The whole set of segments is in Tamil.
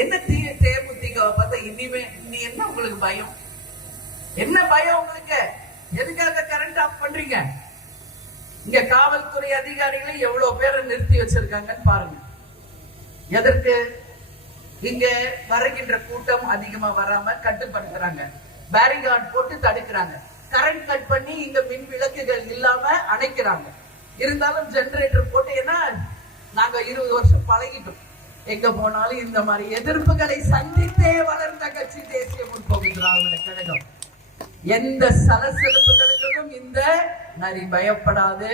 என்ன தேமுதிக பார்த்தா இனிமே இனி என்ன உங்களுக்கு பயம்? என்ன பயம் உங்களுக்கு? எதுக்காக கரண்ட் ஆஃப் பண்றீங்க? இங்க காவல்துறை அதிகாரிகளை எவ்வளவு பேரை நிறுத்தி வச்சிருக்காங்கன்னு பாருங்க. எதற்கு? இங்க வருகின்ற கூட்டம் அதிகமா வராம கட்டுப்படுத்துறாங்க, பேரிகார்ட் போட்டு தடுக்கிறாங்க, கரண்ட் கட் பண்ணி இங்க மின் விளக்குகள் இல்லாம அணைக்கிறாங்க. இருந்தாலும் ஜெனரேட்டர் போட்டு, ஏன்னா நாங்க 20 வருஷம் பழகிட்டோம். எங்க போனாலும் இந்த மாதிரி எதிர்ப்புகளை சந்தித்தே வளர்ந்த கட்சி தேசிய முற்போக்கு திராவிட கழகம். எந்த சலசலப்புகளுக்கும் இந்த நரி பயப்படாது.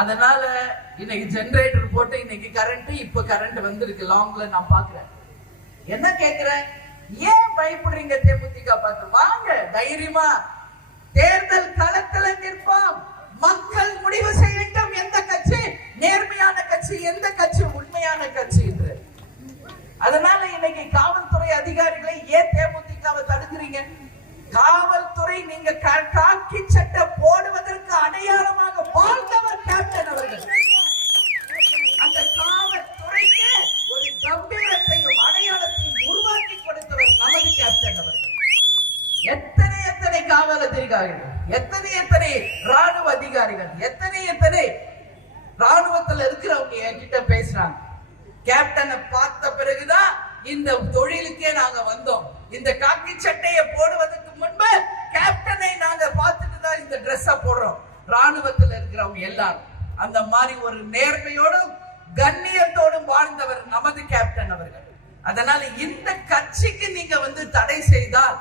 அதனால இன்னைக்கு ஜெனரேட்டர் போட்டு இன்னைக்கு கரண்ட், இப்ப கரண்ட் வந்திருக்கு லாங்ல. நான் பாக்குறேன். என்ன கேக்குறேன்? ஏன் பயப்படுறீங்க? தேமுதிக பார்த்து வாங்க, தைரியமா தேர்தல் களத்துல நிற்போம். மக்கள் முடிவு செய்யட்டும் எந்த கட்சி நேர்மையான கட்சி, எந்த கட்சி உண்மையான கட்சி என்று. அதனால இன்னைக்கு காவல்துறை அதிகாரிகளை ஏன் தேமுதிகவை தடுக்கிறீங்க? காவல்துறை நீங்க காக்கி சட்டை போடுவதற்கு அடையாளமாக வாழ்ந்தவர் கேப்டன் அவர்கள். அந்த காவல்துறைக்கு ஒரு கம்பீரத்தையும் அடையாளத்தையும் உருவாக்கி கொடுத்தவர் நமது கேப்டன் அவர்கள். எத்தனை காவல் அதிகாரிகள், எத்தனை ராணுவ அதிகாரிகள், எத்தனை ராணுவத்தில் இருக்கிறவங்க என்கிட்ட பேசுறாங்க. கேப்டனை பார்த்த பிறகுதான் இந்த தொழிலுக்கே நாங்க வந்தோம். இந்த காக்கி சட்டையை போடுவதற்கு முன்பு கேப்டனை நாங்க பார்த்துட்டு தான் இந்த ட்ரெஸ் போடுறோம். ராணுவத்தில் இருக்கிறவங்க எல்லாரும் அந்த மாதிரி ஒரு நேர்மையோடும் கண்ணியத்தோடும் வாழ்ந்தவர் நமது கேப்டன் அவர்கள். அதனால இந்த கட்சிக்கு நீங்க தடை செய்தால்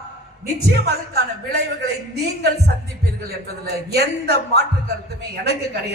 நிச்சயம் அதுக்கான விளைவுகளை நீங்கள் சந்திப்பீர்கள் என்பதுல எந்த மாற்று கருத்துமே எனக்கு கிடையாது.